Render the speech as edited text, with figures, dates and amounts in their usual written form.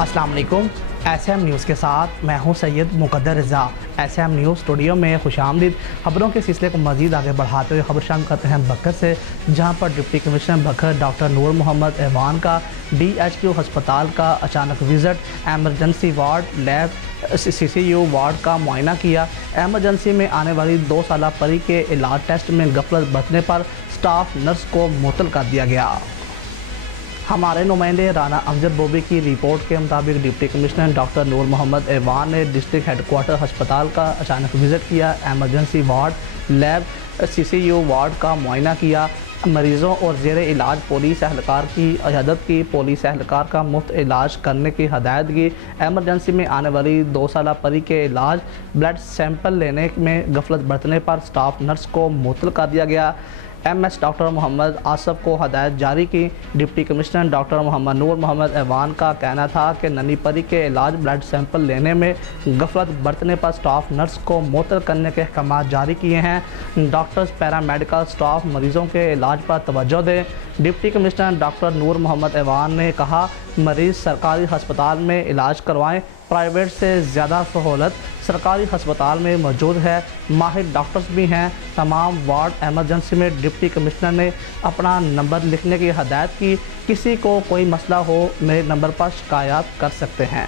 السلام علیکم۔ S M news کے ساتھ میں ہوں سید مقدر رضا۔ ایس ایم نیوز اسٹوڈیو میں خوش آمدید۔ خبروں کے سلسلے کو مزید آگے بڑھاتے ہوئے خبر شامل کرتے ہیں بکر سے، جہاں پر deputy commissioner Bhakkar doctor Noor Muhammad Awan کا ڈی ایچ کیو ہسپتال کا اچانک visit, emergency ward, lab, C C U ward کا معائنہ کیا۔ ایمرجنسی میں آنے والی 2 سالہ پری کے علاج ٹیسٹ میں غفلت برتنے پر سٹاف نرس کو معطل کر دیا گیا۔ ہمارے نمائندے رانا امجد بوبی کی رپورٹ کے مطابق deputy commissioner doctor Noor Muhammad ایوان نے ڈسٹرکٹ ہیڈ کوارٹر ہسپتال کا اچانک وزٹ کیا، emergency ward, lab, C C U ward کا معائنہ کیا، مریضوں اور زیر علاج پولیس اہلکار کی عیادت کی، پولیس اہلکار کا مفت علاج کرنے کی ہدایت کی۔ ایمرجنسی میں آنے والی 2 سالہ پری کے علاج بلڈ سیمپل لینے میں غفلت برتنے پر سٹاف نرس کو معطل کر دیا گیا۔ ایم ایس ڈاکٹر محمد آصف کو ہدایت جاری کی۔ ڈپٹی کمشنر ڈاکٹر محمد نور محمد ایوان کا کہنا تھا کہ ننھی پری کے علاج بلڈ سیمپل لینے میں غفلت برتنے پر سٹاف نرس کو معطل کرنے کے احکامات جاری کیے ہیں۔ ڈاکٹرز، پیرامیڈیکل سٹاف مریضوں کے علاج پر توجہ دیں۔ Deputy commissioner doctor Noor Muhammad ایوان نے کہا، مریض سرکاری ہسپتال میں علاج کروائیں، پرائیویٹ سے زیادہ سہولت سرکاری ہسپتال میں موجود ہے، ماہر ڈاکٹرز بھی ہیں۔ تمام وارڈ ایمرجنسی میں ڈپٹی کمشنر نے اپنا نمبر لکھنے کی ہدایت کی، کسی کو کوئی مسئلہ ہو میرے نمبر پر شکایات کر سکتے ہیں۔